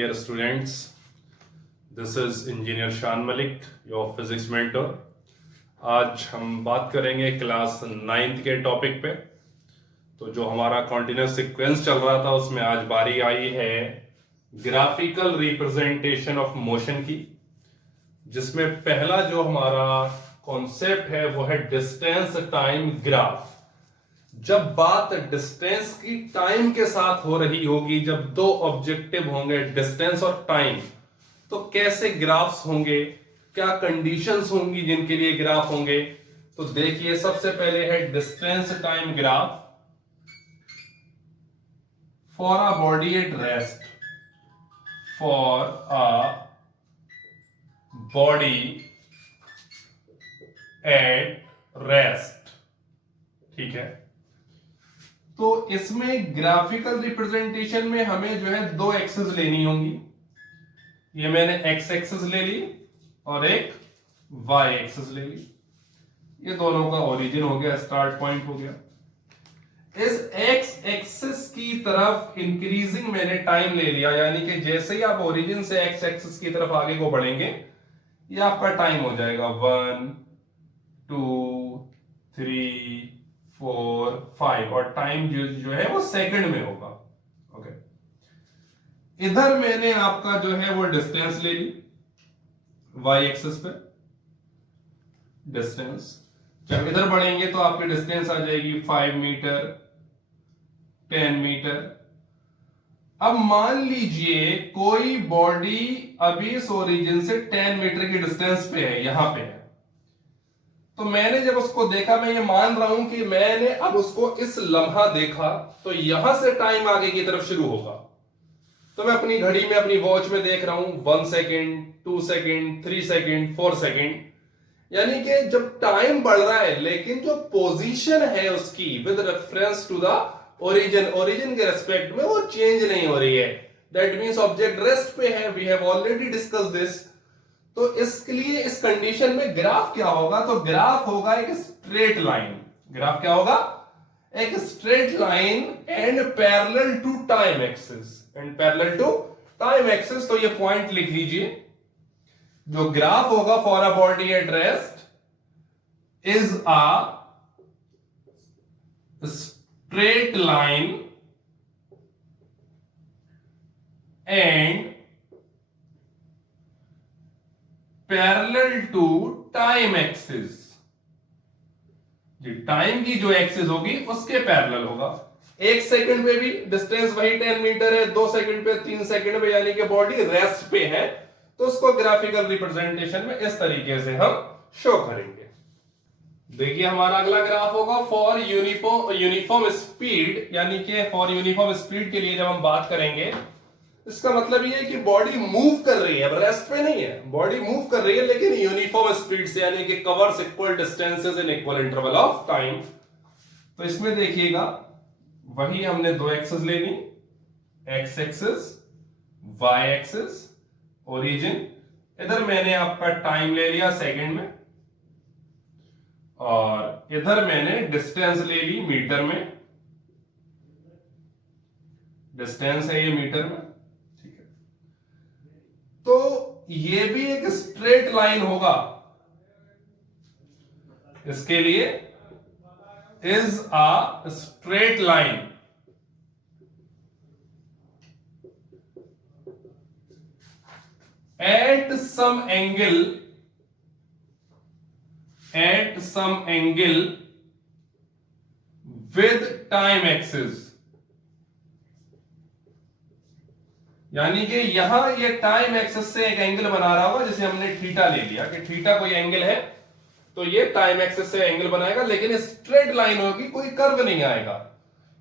dear students. This is Engineer Shan Malik, your physics mentor. आज हम बात करेंगे क्लास 9th के टॉपिक पे। तो जो हमारा कॉन्टिन्यूस सीक्वेंस चल रहा था उसमें आज बारी आई है ग्राफिकल रिप्रेजेंटेशन ऑफ मोशन की, जिसमें पहला जो हमारा कॉन्सेप्ट है वो है डिस्टेंस टाइम ग्राफ। जब बात डिस्टेंस की टाइम के साथ हो रही होगी, जब दो ऑब्जेक्टिव होंगे डिस्टेंस और टाइम, तो कैसे ग्राफ्स होंगे, क्या कंडीशंस होंगी जिनके लिए ग्राफ होंगे। तो देखिए, सबसे पहले है distance time graph for a body at rest, for a body at rest. ठीक है, तो इसमें ग्राफिकल रिप्रेजेंटेशन में हमें जो है दो एक्सिस लेनी होंगी। ये मैंने एक्स एक्सिस ले ली और एक वाई एक्सिस ले ली। ये दोनों का ओरिजिन हो गया, स्टार्ट पॉइंट हो गया। इस एक्स एक्सिस की तरफ इंक्रीजिंग मैंने टाइम ले लिया, यानी कि जैसे ही आप ओरिजिन से एक्स एक्सिस की तरफ आगे को बढ़ेंगे, ये आपका टाइम हो जाएगा 1 2 3 4 5, और टाइम जो है वो सेकंड में होगा। ओके, इधर मैंने आपका जो है वो डिस्टेंस ले ली वाई एक्सिस पे, डिस्टेंस। जब इधर बढ़ेंगे तो आपकी डिस्टेंस आ जाएगी 5 मीटर 10 मीटर। अब मान लीजिए कोई बॉडी अभी इस ओरिजिन से 10 मीटर की डिस्टेंस पे है, यहां पे है। तो मैंने जब उसको देखा, मैं ये मान रहा हूं कि मैंने अब उसको इस लम्हा देखा, तो यहां से टाइम आगे की तरफ शुरू होगा। तो मैं अपनी घड़ी में, अपनी वॉच में देख रहा हूं 1 सेकेंड 2 सेकेंड 3 सेकेंड 4 सेकेंड, यानी कि जब टाइम बढ़ रहा है लेकिन जो पोजीशन है उसकी with reference to the origin के रेस्पेक्ट में वो चेंज नहीं हो रही है। दैट मींस ऑब्जेक्ट रेस्ट पे है। We have already discuss this. तो इसके लिए इस कंडीशन में ग्राफ क्या होगा? तो ग्राफ होगा एक स्ट्रेट लाइन। ग्राफ क्या होगा? एक straight line and parallel to time axis, and parallel to time axis. तो ये पॉइंट लिख लीजिए, जो ग्राफ होगा for a body at rest is a straight line and parallel to time axis. जी, टाइम की जो एक्सिस होगी उसके पैरेलल होगा। 1 सेकंड पे भी डिस्टेंस वही 10 मीटर है, 2 सेकंड पे 3 सेकंड पे, यानी कि बॉडी रेस्ट पे है। तो उसको ग्राफिकल रिप्रेजेंटेशन में इस तरीके से हम शो करेंगे। देखिए, हमारा अगला ग्राफ होगा फॉर यूनिफॉर्म स्पीड, यानी कि फॉर यूनिफॉर्म स्पीड के लिए जब हम बात करेंगे, इसका मतलब ये है कि बॉडी मूव कर रही है, अब रेस्ट पे नहीं है, बॉडी मूव कर रही है लेकिन यूनिफॉर्म स्पीड से, यानी कि covers equal distances in equal interval of time. तो इसमें देखिएगा, वही हमने दो एक्सिस लेनी, X axis Y axis origin. इधर मैंने आपका टाइम ले लिया सेकंड में, और इधर मैंने डिस्टेंस ले ली मीटर में। डिस्टेंस है ये मीटर में। ठीक है, तो ये भी एक स्ट्रेट लाइन होगा। इसके लिए is a straight line at some angle with time axis, यानी कि यहां ये टाइम एक्सिस से एक एंगल बना रहा होगा, जैसे हमने थीटा ले लिया कि थीटा कोई एंगल है, तो ये टाइम एक्सिस से एंगल बनाएगा, लेकिन स्ट्रेट लाइन होगी, कोई कर्व नहीं आएगा।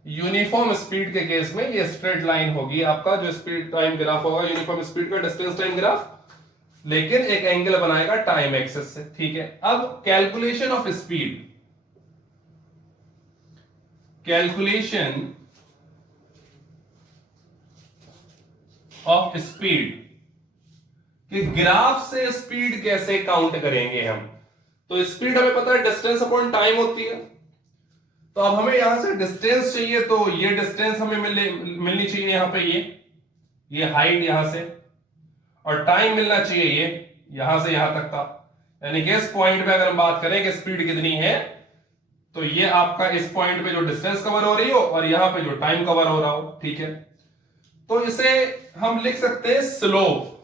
यूनिफॉर्म स्पीड के केस में ये स्ट्रेट लाइन होगी। आपका जो स्पीड टाइम ग्राफ होगा यूनिफॉर्म स्पीड का डिस्टेंस टाइम ग्राफ, लेकिन एक एंगल बनाएगा टाइम एक्सिस से। ठीक है, अब calculation of speed, calculation of speed कि ग्राफ से स्पीड कैसे काउंट करेंगे हम। तो स्पीड हमें पता है डिस्टेंस अपॉन टाइम होती है। तो अब हमें यहां से डिस्टेंस चाहिए, तो ये डिस्टेंस हमें मिलनी चाहिए यहां पे, ये ये हाइट यहां से, और टाइम मिलना चाहिए ये यहां से यहां तक का। यानी कि इस पॉइंट पे अगर हम बात करें कि स्पीड कितनी है, तो ये आपका इस पॉइंट पे जो डिस्टेंस कवर हो रही हो और यहां पे जो टाइम कवर हो रहा हो, ठीक है। तो इसे हम लिख सकते हैं slope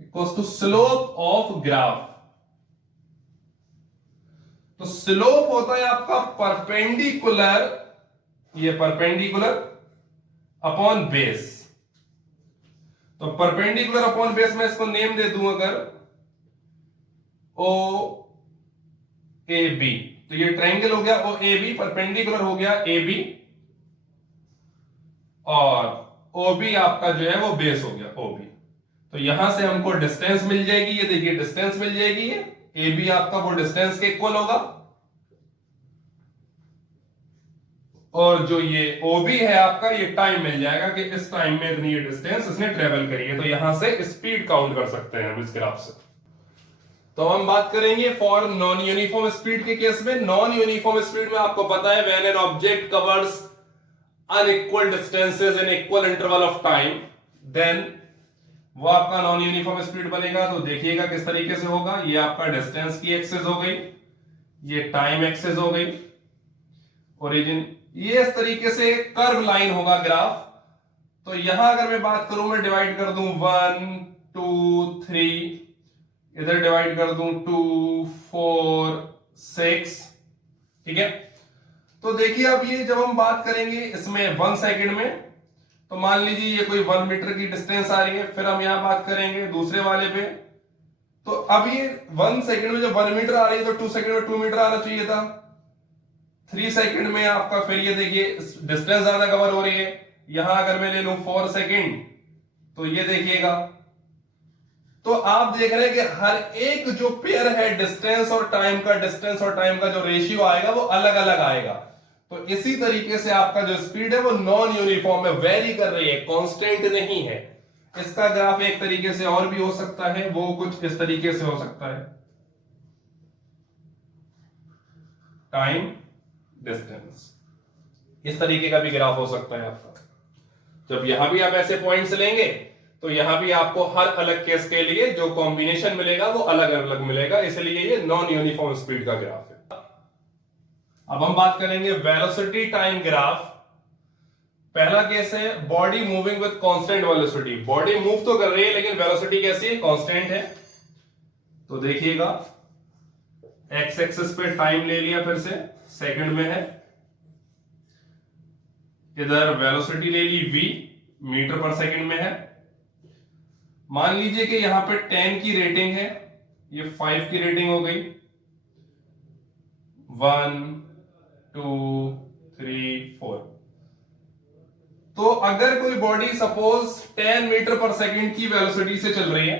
equals to slope of graph. तो स्लोप होता है आपका परपेंडिकुलर, ये परपेंडिकुलर अपॉन बेस। तो परपेंडिकुलर अपॉन बेस में इसको नेम दे दूं अगर ओ ए बी, तो ये ट्रायंगल हो गया ओ ए बी, परपेंडिकुलर हो गया ए बी, और ओ बी आपका जो है वो बेस हो गया ओ बी। तो यहां से हमको डिस्टेंस मिल जाएगी, ये देखिए डिस्टेंस मिल जाएगी, ये ए बी आपका वो डिस्टेंस के इक्वल होगा, और जो ये ओ बी है आपका ये टाइम मिल जाएगा कि इस टाइम में इतनी ये डिस्टेंस इसने ट्रेवल करी है। तो यहां से स्पीड काउंट कर सकते हैं हम इस ग्राफ से। तो हम बात करेंगे फॉर नॉन यूनिफॉर्म स्पीड के केस में। नॉन यूनिफॉर्म स्पीड में आपको पता है when an object covers unequal distances in equal interval of time, then वो आपका नॉन यूनिफॉर्म स्पीड बनेगा। तो देखिएगा किस तरीके से होगा। ये आपका डिस्टेंस की एक्सिस हो गई, ये टाइम एक्सिस हो गई, ओरिजिन, ये इस तरीके से कर्व लाइन होगा ग्राफ। तो यहां अगर मैं बात करूं, मैं डिवाइड कर दूं 1 2 3, इधर डिवाइड कर दूं 2 4 6, ठीक है। तो देखिए अब ये जब हम बात करेंगे इसमें 1 सेकंड में, तो मान लीजिए ये कोई 1 मीटर की डिस्टेंस आ रही है, फिर हम यहां बात करेंगे दूसरे वाले पे। तो अब ये 1 सेकंड में जब 1 मीटर आ रही है, तो 2 सेकंड में 2 मीटर आना चाहिए था। 3 सेकंड में आपका फिर ये देखिए डिस्टेंस ज्यादा कवर हो रही है। यहां अगर मैं ले लूं 4 सेकंड, तो ये देखिएगा, तो आप देख रहे हैं कि हर एक जो पेयर है डिस्टेंस और टाइम का, डिस्टेंस और टाइम का जो रेशियो आएगा वो अलग अलग आएगा। तो इसी तरीके से आपका जो स्पीड है वो नॉन यूनिफॉर्म है, वेरी कर रही है, कांस्टेंट नहीं है। इसका ग्राफ एक तरीके से और भी हो सकता है, वो कुछ इस तरीके से हो सकता है, टाइम डिस्टेंस, इस तरीके का भी ग्राफ हो सकता है आपका। जब यहां भी आप ऐसे पॉइंट्स लेंगे, तो यहां भी आपको हर अलग केस के लिए जो कॉम्बिनेशन मिलेगा वो अलग अलग मिलेगा, इसलिए ये नॉन यूनिफॉर्म स्पीड का ग्राफ है। अब हम बात करेंगे वेलोसिटी टाइम ग्राफ। पहला केस है body moving with constant velocity. Body move तो कर रही है लेकिन वेलोसिटी कैसी है, कांस्टेंट है। तो देखिएगा एक्स एक्सिस पे टाइम ले लिया, फिर से सेकंड में है, इधर वेलोसिटी ले ली v, मीटर पर सेकंड में है। मान लीजिए कि यहां पे 10 की रेटिंग है, ये 5 की रेटिंग हो गई, 1 2 3 4। तो अगर कोई बॉडी सपोज 10 मीटर पर सेकंड की वेलोसिटी से चल रही है,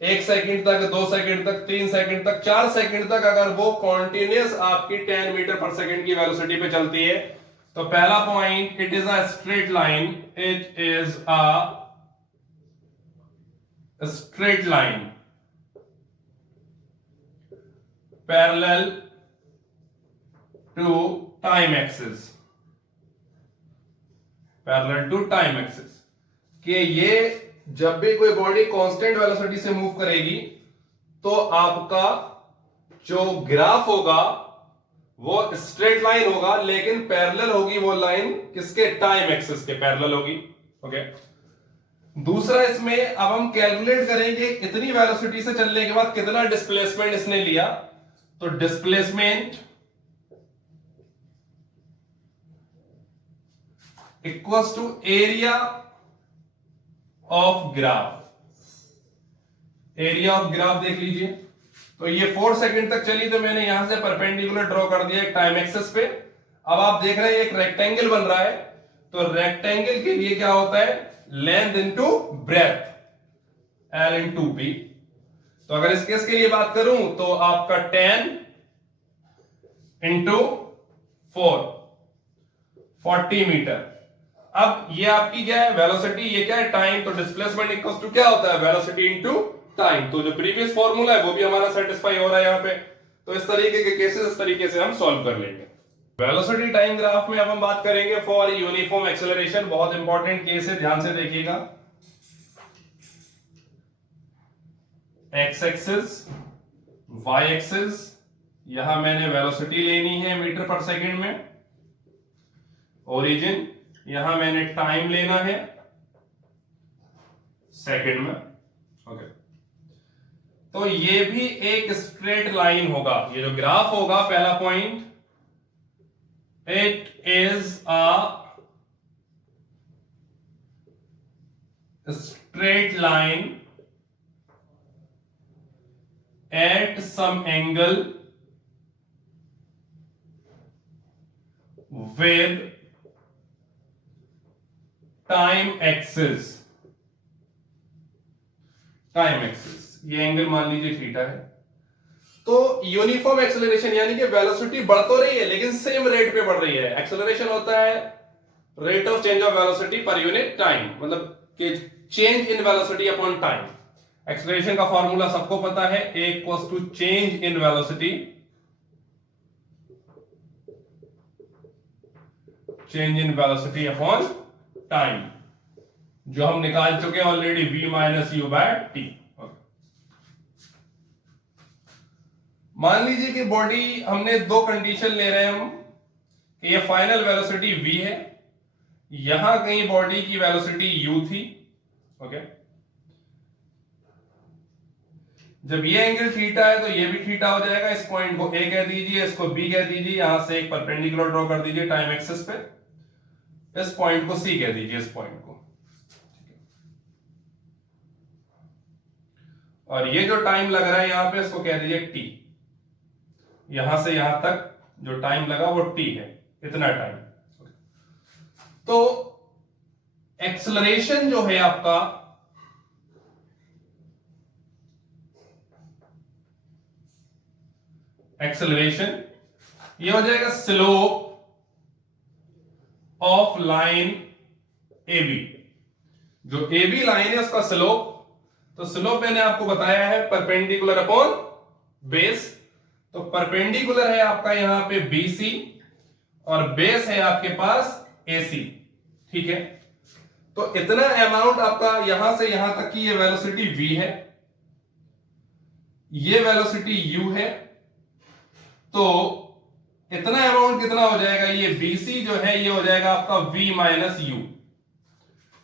1 सेकंड तक, 2 सेकंड तक, 3 सेकंड तक, 4 सेकंड तक अगर वो कॉन्टिन्यूस आपकी 10 मीटर पर सेकंड की वेलोसिटी पे चलती है, तो पहला point, it is a straight line, it is a straight line parallel to time axis, parallel to time axis, कि ये जब भी कोई बॉडी कांस्टेंट वेलोसिटी से मूव करेगी तो आपका जो ग्राफ होगा वो स्ट्रेट लाइन होगा, लेकिन पैरेलल होगी वो लाइन किसके, टाइम एक्सिस के पैरेलल होगी। ओके। दूसरा इसमें अब हम कैलकुलेट करेंगे इतनी वेलोसिटी से चलने के बाद कितना डिस्प्लेसमेंट इसने लिया। तो displacement equals to area of graph. Area of graph देख लीजिए, तो ये 4 सेकंड तक चली, तो मैंने यहां से परपेंडिकुलर ड्रॉ कर दिया एक टाइम एक्सिस पे। अब आप देख रहे हैं एक रेक्टेंगल बन रहा है, तो रेक्टेंगल के लिए क्या होता है, length into breadth, L into P। तो अगर इस केस के लिए बात करूं तो आपका 10 इंटू 4, 40 मीटर। अब ये आपकी क्या है, वेलोसिटी, ये क्या है, टाइम। तो डिस्प्लेसमेंट इक्वल्स टू क्या होता है, वेलोसिटी इनटू टाइम। तो जो प्रीवियस फॉर्मूला है वो भी हमारा सेटिस्फाई हो रहा है यहां पे। तो इस तरीके के केसेस इस तरीके से हम सॉल्व कर लेंगे। वेलोसिटी टाइम ग्राफ में अब हम बात करेंगे फॉर यूनिफॉर्म एक्सेलरेशन। बहुत इंपॉर्टेंट केस है, ध्यान से देखिएगा। एक्स एक्सिस, वाई एक्सिस, यहां मैंने वेलोसिटी लेनी है मीटर पर सेकंड में। ओरिजिन, यहां मैंने टाइम लेना है सेकंड में। ओके, तो ये भी एक स्ट्रेट लाइन होगा। ये जो ग्राफ होगा, पहला point, it is a straight line at some angle with time axis। Time axis, ये एंगल मान लीजिए थीटा है। तो यूनिफॉर्म एक्सेलरेशन यानी कि वेलोसिटी बढ़ तो रही है लेकिन सेम रेट पे बढ़ रही है। एक्सेलरेशन होता है rate of change of velocity per unit time, मतलब कि change in velocity upon time. Acceleration का फॉर्मूला सबको पता है, A equals to change in velocity, change in velocity upon time, जो हम निकाल चुके हैं already, v minus u by t. मान लीजिए कि बॉडी, हमने दो कंडीशन ले रहे हैं हम, कि ये फाइनल वेलोसिटी v है, यहां कहीं बॉडी की वेलोसिटी u थी। ओके, जब ये एंगल थीटा है तो ये भी थीटा हो जाएगा। इस पॉइंट को A कह दीजिए, इसको B कह दीजिए, यहां से एक परपेंडिकुलर ड्रॉ कर दीजिए टाइम एक्सिस पे। इस पॉइंट को C कह दीजिए, इस पॉइंट को। और ये जो टाइम लग रहा है यहां पे, इसको कह दीजिए T। यहां से यहां तक जो टाइम लगा वो T है, इतना टाइम। तो एक्सेलरेशन जो है आपका, एक्सेलरेशन ये हो जाएगा स्लोप ऑफ लाइन AB। जो AB लाइन है उसका स्लोप, तो स्लोप मैंने आपको बताया है परपेंडिकुलर अपॉन बेस। तो परपेंडिकुलर है आपका यहां पे BC और बेस है आपके पास AC। ठीक है, तो इतना अमाउंट आपका यहां से यहां तक की ये वेलोसिटी V है, ये वेलोसिटी U है। तो इतना अमाउंट कितना हो जाएगा, ये BC जो है ये हो जाएगा आपका V माइनस यू।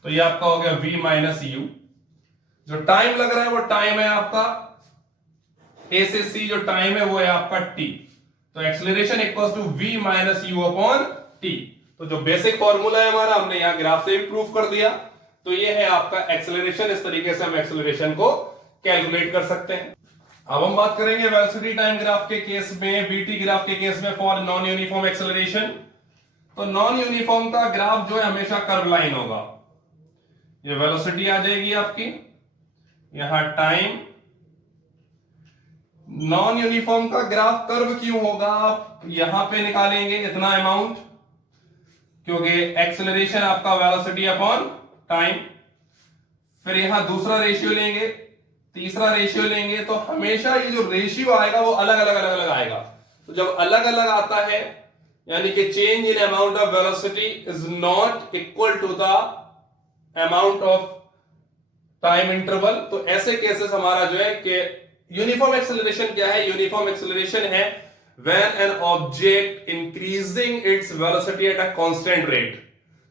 तो ये आपका हो गया V माइनस यू। जो टाइम लग रहा है वो टाइम है आपका A से C, जो टाइम है वो है आपका T। तो acceleration equals to V minus you upon T। तो जो बेसिक फॉर्मूला है हमारा, हमने यहां ग्राफ से भी प्रूफ कर दिया। तो ये है आपका एक्सेलरेशन। इस तरीके से हम एक्सेलरेशन को कैलकुलेट कर सकते हैं। अब हम बात करेंगे वेलोसिटी टाइम ग्राफ के केस में, VT ग्राफ के केस में फॉर नॉन यूनिफॉर्म एक्सेलरेशन। तो नॉन यूनिफॉर्म का ग्राफ जो है हमेशा कर्व लाइन होगा। ये वेलोसिटी आ जाएगी आपकी, यहां टाइम। नॉन यूनिफॉर्म का ग्राफ कर्व क्यों होगा, आप यहां पे निकालेंगे इतना अमाउंट, क्योंकि एक्सेलरेशन आपका वेलोसिटी अपॉन टाइम। फिर यहां दूसरा रेशियो लेंगे, तीसरा रेशियो लेंगे, तो हमेशा ये जो रेशियो आएगा वो अलग अलग अलग अलग आएगा। तो जब अलग अलग आता है, यानी कि change in amount of velocity is not equal to the amount of time interval, तो ऐसे केसेस हमारा जो है कि यूनिफॉर्म एक्सेलरेशन क्या है, यूनिफॉर्म एक्सेलरेशन है when an object increasing its velocity at a constant rate.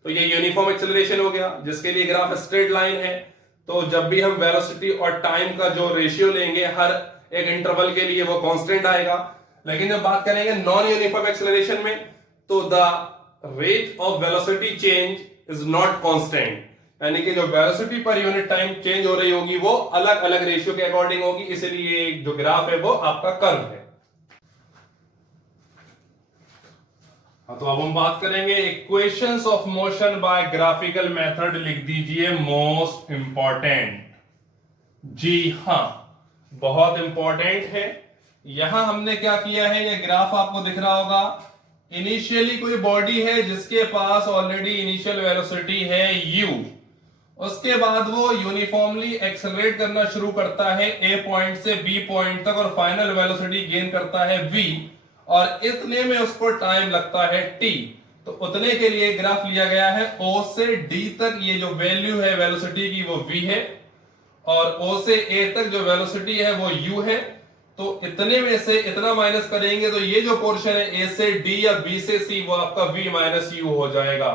तो ये यूनिफॉर्म एक्सेलरेशन हो गया, जिसके लिए ग्राफ स्ट्रेट लाइन है। तो जब भी हम वेलोसिटी और टाइम का जो रेशियो लेंगे हर एक इंटरवल के लिए, वो कांस्टेंट आएगा। लेकिन जब बात करेंगे नॉन यूनिफॉर्म एक्सेलरेशन में, तो the rate of velocity change is not constant, यानी कि जो velocity per unit time change हो रही होगी वो अलग अलग रेशियो के अकॉर्डिंग होगी। इसलिए जो ग्राफ है वो आपका कर्व है। तो अब हम बात करेंगे equations of motion by graphical method. लिख दीजिए मोस्ट इंपॉर्टेंट। जी हां, बहुत इंपॉर्टेंट है। यहां हमने क्या किया है, ये ग्राफ आपको दिख रहा होगा। इनिशियली कोई बॉडी है जिसके पास ऑलरेडी इनिशियल वेलोसिटी है u, उसके बाद वो यूनिफॉर्मली एक्सेलरेट करना शुरू करता है A पॉइंट से B पॉइंट तक और फाइनल वेलोसिटी गेन करता है v। और इतने में उसको टाइम लगता है t, तो उतने के लिए ग्राफ लिया गया है O से D तक। ये जो वैल्यू है वेलोसिटी की वो v है, और O से A तक जो वेलोसिटी है वो u है। तो इतने में से इतना माइनस करेंगे तो ये जो पोर्शन है A से D या B से C वो आपका v माइनस u हो जाएगा।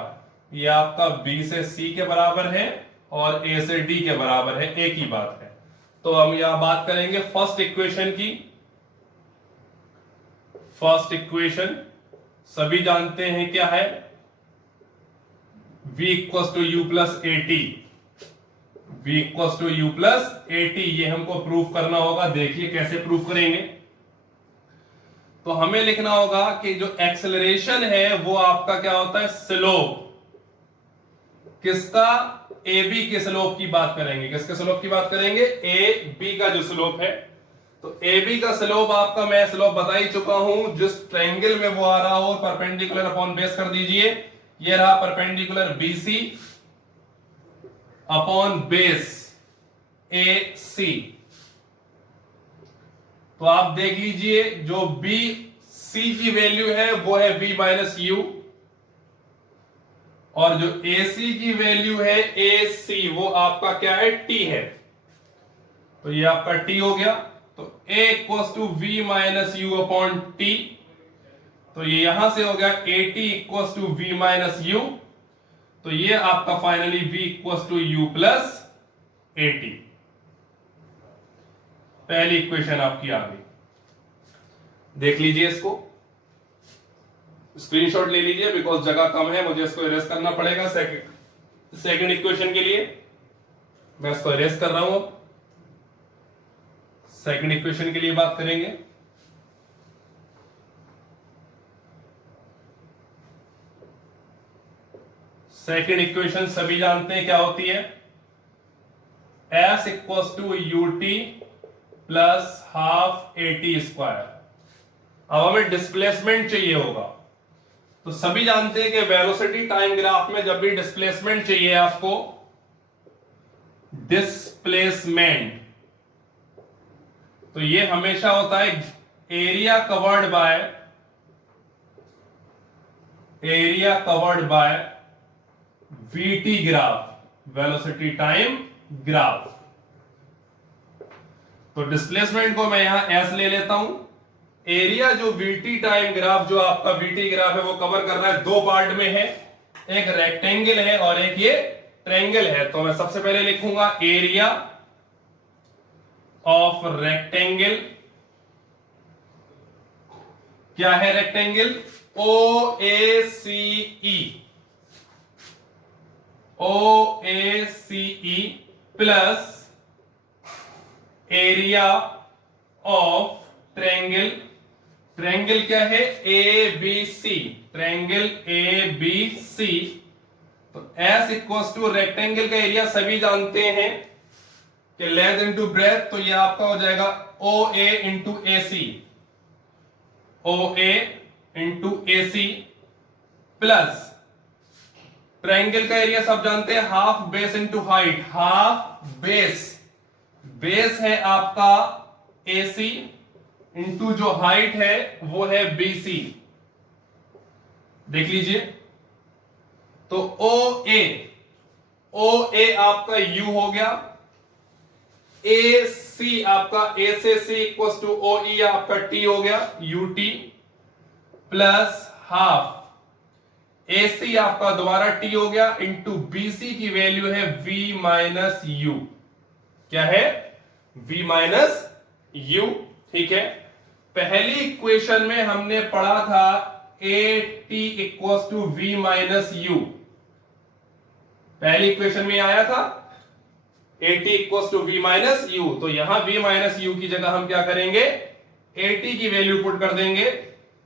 ये आपका B से C के बराबर है और A से D के बराबर है, एक ही बात है। तो हम यहां बात करेंगे फर्स्ट इक्वेशन की। फर्स्ट इक्वेशन सभी जानते हैं क्या है, v equals to u plus a t. v equals to u plus a t, ये हमको प्रूव करना होगा। देखिए कैसे प्रूव करेंगे। तो हमें लिखना होगा कि जो एक्सेलरेशन है वो आपका क्या होता है, स्लोप। किसका, ए बी के स्लोप की बात करेंगे। किसके स्लोप की बात करेंगे, ए बी का जो स्लोप है। तो ए बी का स्लोप आपका मैं स्लोप बता ही चुका हूं, जिस ट्रायंगल में वो आ रहा हो परपेंडिकुलर अपॉन बेस कर दीजिए। ये रहा परपेंडिकुलर बीसी अपॉन बेस ए सी। तो आप देख लीजिए जो बी सी की वैल्यू है वो है v माइनस यू, और जो ए सी की वैल्यू है ए सी वो आपका क्या है, t है। तो ये आपका t हो गया। तो a equals to v minus you upon t. तो ये यहां से हो गया a t equals to v minus u. तो ये आपका finally v equals to u plus a t. पहली इक्वेशन आपकी आ गई। देख लीजिए, इसको स्क्रीनशॉट ले लीजिए, बिकॉज जगह कम है, मुझे इसको इरेज करना पड़ेगा सेकंड इक्वेशन के लिए। मैं इसको इरेज कर रहा हूं। सेकंड इक्वेशन के लिए बात करेंगे। सेकंड इक्वेशन सभी जानते हैं क्या होती है, s equals to u t plus half a t square. अब हमें डिस्प्लेसमेंट चाहिए होगा। तो सभी जानते हैं कि वेलोसिटी टाइम ग्राफ में जब भी डिस्प्लेसमेंट चाहिए आपको, डिस्प्लेसमेंट, तो ये हमेशा होता है area covered by VT graph, velocity time graph. तो डिस्प्लेसमेंट को मैं यहां एस ले लेता हूं। एरिया जो वीटी टाइम ग्राफ, जो आपका वीटी ग्राफ है वो कवर कर रहा है, दो पार्ट में है, एक रेक्टेंगल है और एक ये ट्रायंगल है। तो मैं सबसे पहले लिखूंगा एरिया ऑफ रेक्टेंगल। क्या है rectangle, O A C E, O A C E plus area of triangle. Triangle क्या है, A B C, triangle A B C. तो एस इक्वल्स टू रेक्टेंगल का एरिया सभी जानते हैं कि लेंथ इनटू ब्रेथ, तो ये आपका हो जाएगा ओ ए इंटू ए सी, ओ ए इंटू ए सी प्लस ट्रायंगल का एरिया सब जानते हैं, half base into height, half base, base है आपका ए सी इंटू जो हाइट है वो है बी सी। देख लीजिए, तो ओ ए आपका यू हो गया, ए सी आपका ए से सी इक्वल टू ओ ई आपका टी हो गया, यू टी प्लस हाफ ए सी आपका दोबारा टी हो गया इंटू बी सी की वैल्यू है v माइनस यू। क्या है, v माइनस यू। ठीक है, पहली इक्वेशन में हमने पढ़ा था a t equal to v minus u. पहली इक्वेशन में आया था a t equal to v minus u. तो यहां v माइनस यू की जगह हम क्या करेंगे, ए टी की वैल्यू पुट कर देंगे।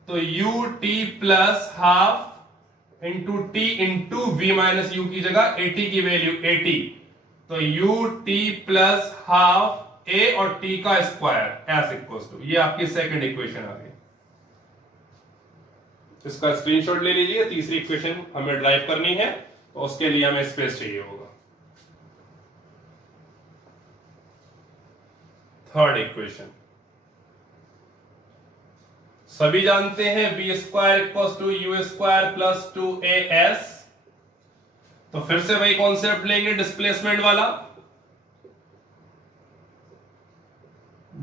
तो u t plus half into t into v minus u की जगह ए टी की वैल्यू ए टी। तो u t plus half a और टी का स्क्वायर एस इक्वल टू, ये आपकी सेकंड इक्वेशन आ गई। इसका स्क्रीनशॉट ले लीजिए। तीसरी इक्वेशन हमें ड्राइव करनी है, तो उसके लिए हमें स्पेस चाहिए होगा। थर्ड इक्वेशन सभी जानते हैं v square equal to u square plus 2as। तो फिर से वही कॉन्सेप्ट लेंगे डिस्प्लेसमेंट वाला।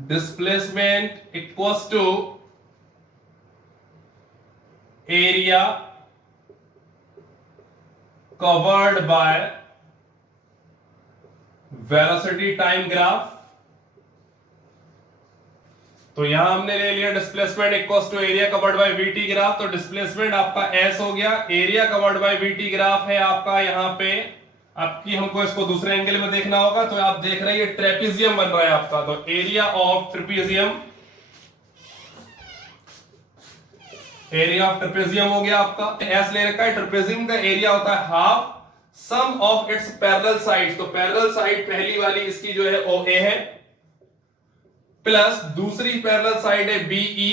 Displacement equals to area covered by velocity time graph. तो यहां हमने ले लिया displacement equals to area covered by VT graph. तो डिस्प्लेसमेंट आपका एस हो गया, area covered by VT graph है आपका यहां पे आपकी, हमको इसको दूसरे एंगल में देखना होगा। तो आप देख रहे हैं ट्रेपेजियम बन रहा है आपका। तो area of trapezium, area of trapezium हो गया आपका। एस ले रखा है, ट्रेपेजियम का एरिया होता है half sum of its parallel sides. तो पैरेलल साइड पहली वाली इसकी जो है ओ ए है, प्लस दूसरी पैरेलल साइड है BE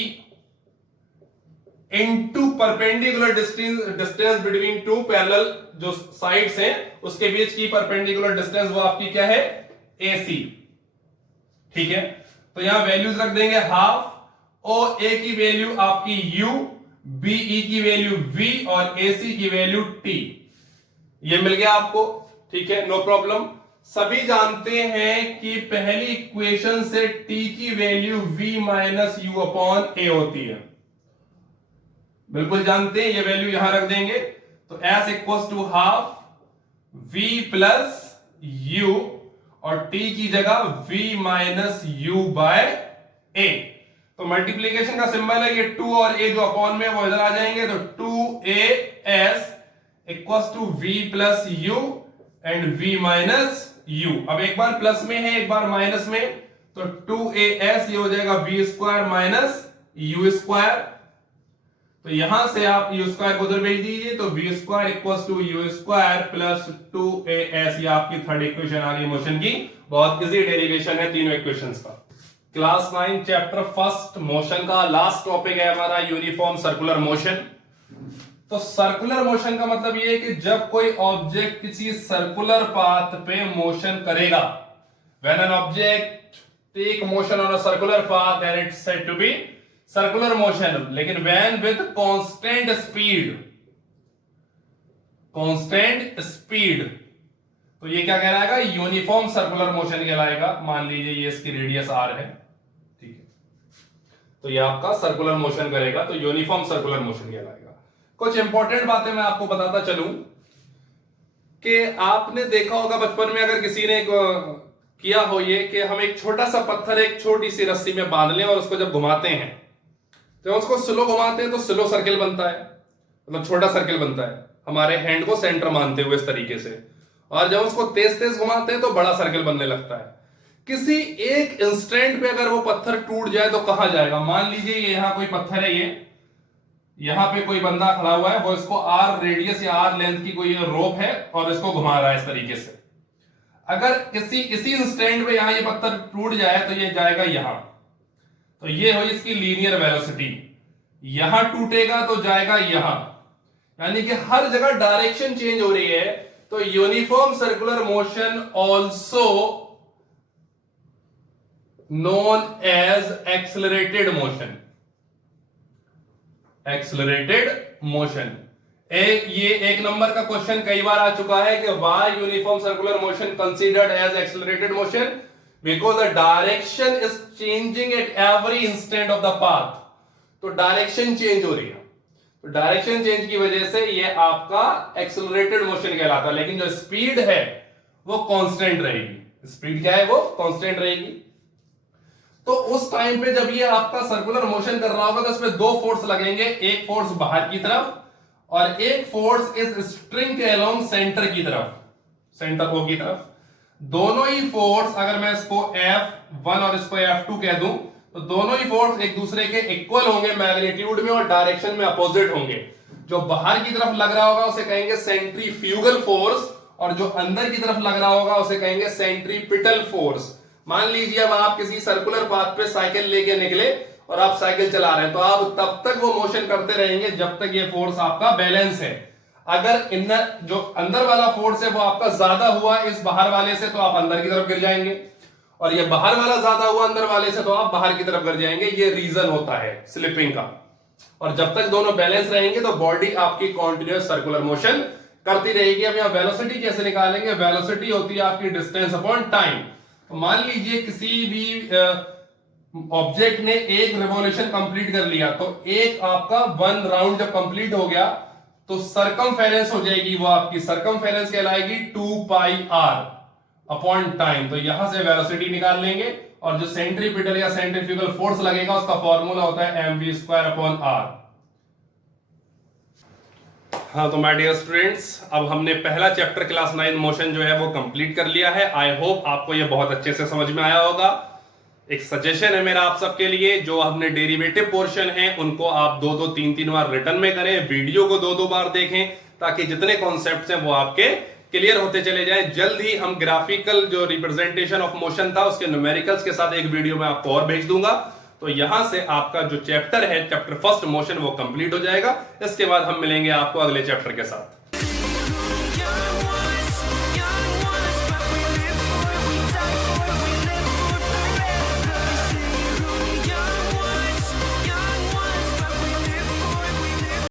into perpendicular distance between two parallel जो साइड्स हैं उसके बीच की परपेंडिकुलर डिस्टेंस वो आपकी क्या है, एसी। ठीक है, तो यहां वैल्यूज रख देंगे हाफ, ओ ए की वैल्यू आपकी यू, बीई की वैल्यू वी और एसी की वैल्यू टी। ये मिल गया आपको। ठीक है, नो प्रॉब्लम। सभी जानते हैं कि पहली इक्वेशन से t की value v minus you upon A होती है, बिल्कुल जानते हैं। ये वैल्यू यहां रख देंगे। तो s equals to half v plus u और t की जगह v minus u by a. तो मल्टीप्लीकेशन का सिंबल है ये 2 और a जो अपॉन में वो इधर आ जाएंगे। तो 2as equals to v plus u and v minus u। अब एक बार प्लस में है एक बार माइनस में, तो 2as ये हो जाएगा v square minus you square. तो यहां से आप यू स्क्वायर को उधर भेज दीजिए। तो v square equals to u square plus 2as, ये आपकी थर्ड इक्वेशन आ गई मोशन की। बहुत इजी डेरिवेशन है तीनों इक्वेशंस का। क्लास 9 चैप्टर फर्स्ट मोशन का लास्ट टॉपिक है हमारा यूनिफॉर्म सर्कुलर मोशन। तो सर्कुलर मोशन का मतलब ये है कि जब कोई ऑब्जेक्ट किसी सर्कुलर पाथ पे मोशन करेगा, when an object take motion on a circular path then it's said to be circular motion. लेकिन when with constant speed, constant speed, तो ये क्या कहलाएगा, यूनिफॉर्म सर्कुलर मोशन कहलाएगा। मान लीजिए ये इसकी रेडियस आर है, ठीक है, तो ये आपका सर्कुलर मोशन करेगा, तो यूनिफॉर्म सर्कुलर मोशन कहलाएगा। कुछ इंपॉर्टेंट बातें मैं आपको बताता चलूं कि आपने देखा होगा बचपन में अगर किसी ने किया हो ये कि हम एक छोटा सा पत्थर एक छोटी सी रस्सी में बांध लें और उसको जब घुमाते हैं तो उसको स्लो घुमाते हैं तो स्लो सर्किल बनता है, मतलब छोटा सर्किल बनता है हमारे हैंड को सेंटर मानते हुए इस तरीके से। और जब उसको तेज तेज घुमाते हैं तो बड़ा सर्किल बनने लगता है। किसी एक इंस्टेंट पे अगर वो पत्थर टूट जाए तो कहां जाएगा। मान लीजिए ये यहां कोई पत्थर है, ये यहां पे कोई बंदा खड़ा हुआ है, वो इसको आर रेडियस या आर लेंथ की कोई रोप है और इसको घुमा रहा है इस तरीके से। अगर इसी इंस्टेंट पे यहां ये पत्थर टूट जाए तो ये जाएगा यहां, तो ये हो इसकी लीनियर वेलोसिटी। यहां टूटेगा तो जाएगा यहां, यानी कि हर जगह डायरेक्शन चेंज हो रही है। तो uniform circular motion also known as accelerated motion. Accelerated motion, ये एक नंबर का क्वेश्चन कई बार आ चुका है कि why uniform circular motion considered as accelerated motion, because the direction is changing at every instant of the path. तो direction change हो रही है, तो डायरेक्शन चेंज की वजह से ये आपका एक्सेलरेटेड मोशन कहलाता है। लेकिन जो स्पीड है वो कांस्टेंट रहेगी। स्पीड क्या है, वो कांस्टेंट रहेगी। तो उस टाइम पे जब ये आपका सर्कुलर मोशन कर रहा होगा तो इसमें दो फोर्स लगेंगे, एक फोर्स बाहर की तरफ और एक फोर्स इस स्ट्रिंग के अलोंग सेंटर की तरफ, सेंटर ओ की तरफ। दोनों ही फोर्स, अगर मैं इसको F1 और इसको F2 कह दूं, तो दोनों ही फोर्स एक दूसरे के इक्वल होंगे मैग्नीट्यूड में और डायरेक्शन में अपोजिट होंगे। जो बाहर की तरफ लग रहा होगा उसे कहेंगे सेंट्रीफ्यूगल फोर्स और जो अंदर की तरफ लग रहा होगा उसे कहेंगे सेंट्रीपिटल फोर्स। मान लीजिए अब आप किसी सर्कुलर पाथ पे साइकिल लेके निकले और आप साइकिल चला रहे हैं, तो आप तब तक वो मोशन करते रहेंगे जब तक ये फोर्स आपका बैलेंस है। अगर इनर जो अंदर वाला फोर्स है वो आपका ज्यादा हुआ इस बाहर वाले से, तो आप अंदर की तरफ गिर जाएंगे, और ये बाहर वाला ज्यादा हुआ अंदर वाले से, तो आप बाहर की तरफ गिर जाएंगे। ये रीजन होता है स्लिपिंग का। और जब तक दोनों बैलेंस रहेंगे तो बॉडी आपकी कॉन्टिन्यूअस सर्कुलर मोशन करती रहेगी। अब यहां वेलोसिटी कैसे निकालेंगे? वेलोसिटी होती है आपकी डिस्टेंस अपॉन टाइम। मान लीजिए किसी भी ऑब्जेक्ट ने एक रिवॉल्यूशन कंप्लीट कर लिया, तो एक आपका 1 राउंड जब कंप्लीट हो गया तो सरकमफेरेंस हो जाएगी, वो आपकी सरकमफेरेंस कहलाएगी 2 पाई आर अपॉन टाइम। तो यहां से वेलोसिटी निकाल लेंगे और जो सेंट्रीपिटल या सेंट्रीफ्यूगल फोर्स लगेगा उसका फॉर्मूला होता है mv² अपॉन आर। हाँ तो माय डियर स्टूडेंट्स, अब हमने पहला चैप्टर क्लास 9 मोशन जो है वो कंप्लीट कर लिया है। आई होप आपको ये बहुत अच्छे से समझ में आया होगा। एक सजेशन है मेरा आप सबके लिए, जो हमने डेरिवेटिव पोर्शन है उनको आप 2-2 3-3 बार रिटर्न में करें, वीडियो को 2-2 बार देखें, ताकि जितने कॉन्सेप्ट्स हैं वो आपके क्लियर होते चले जाएं। जल्द ही हम ग्राफिकल जो रिप्रेजेंटेशन ऑफ मोशन था उसके न्यूमेरिकल्स के साथ एक वीडियो में आपको और भेज दूंगा। तो यहां से आपका जो चैप्टर है, चैप्टर फर्स्ट मोशन, वो कंप्लीट हो जाएगा। इसके बाद हम मिलेंगे आपको अगले चैप्टर के साथ।